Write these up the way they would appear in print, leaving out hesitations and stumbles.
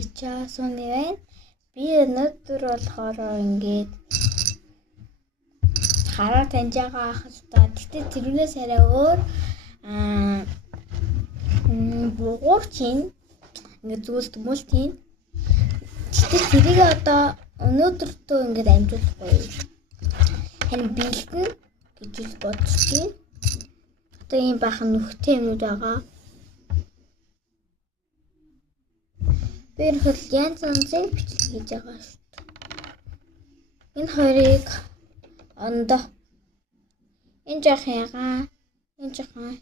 Ичаасууны байна. Би өнөөдөр болохоор ингээд хараа таньж байгаа ах л та. Тэгтээ тэрнээс арай өөр бугуурчин ингээд зүйлтмүүлтийн. Тэгтээ тэрийг одоо өнөөдөртөө ингээд амжуулахгүй. Харин бэлдэн гэж л бодож байна. Одоо ийм бахан нүхтэй юмнууд байгаа. Тэр хөл янз янзын бичлэг хийж байгаа шүү дээ. Энэ хоёрыг ондоо. Энэ жоохон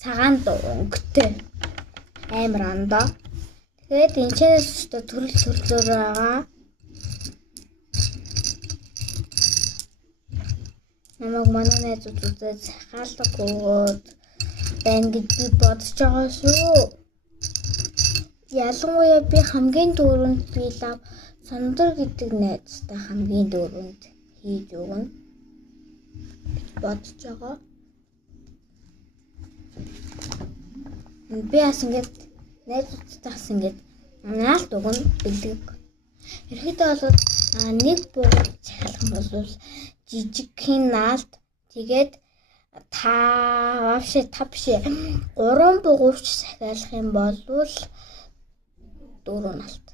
цагаан өнгөтэй. Амар ондоо. Тэгээд энэ чэнэс ч төрлөөр байгаа. Намайг манай найзууд үзээд хаалга өгөөд байна гэж би бодож байгаа шүү. Ялангуяа би хамгийн дөрөнд би лав сандар гэдэг найзтай хамгийн дөрөнд хийж өгнө гэж бодож байгаа. Би бас ингээд найзуудтайгаас ингээд наалт өгнө бэлэг. Ерөнхийдөө бол нэг буугаар захиалах юм бол жижигхэн наалт тэгээд 3 бугуурч захиалах юм бол 4 наалт.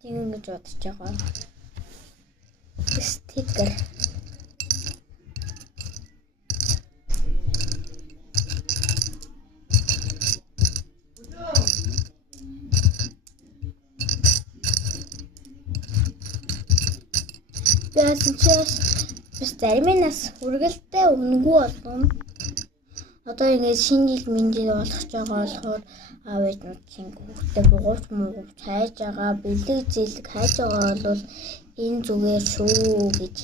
Тийм гэж бодож байгаа. Стикер. Бас заримнаас үргэлжтэй үнэгүй болно. Одоо ингээд шинэ жил минжил болох ч байгаа болохоор аав ээжнүүд чинь хүүхдээ бугуурч хайж байгаа, бэлэг зэлэг хайж байгаа бол энэ зүгээр шүү гэж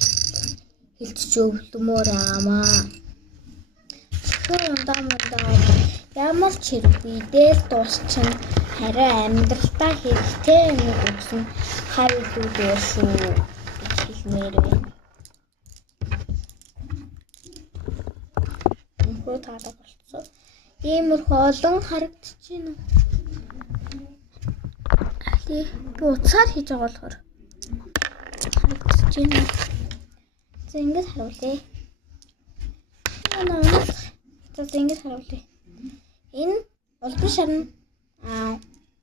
хэлчих өвлөмөр аамаа. Тэгвэл ямар ч хэрэггүй дээр дуусчин харин амьдралдаа хэрэгтэй нэг өгсөн хар илүү дээр шүү гэж хэлмээр байна. Таалга болцсон. Иймэрхүү олон харагдчихэв. Би уцаар хийж байгаа болохоор харагдчихэв. За ингэж харуулъя. Ингэж харуулъя. Энэ улбан шарн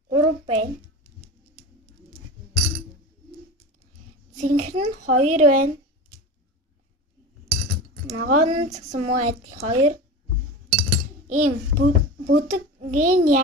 3 байна. Цэнхэр нь 2 байна. Ногоон нь ч гэсэн муу адил 2. Ийм бүдэг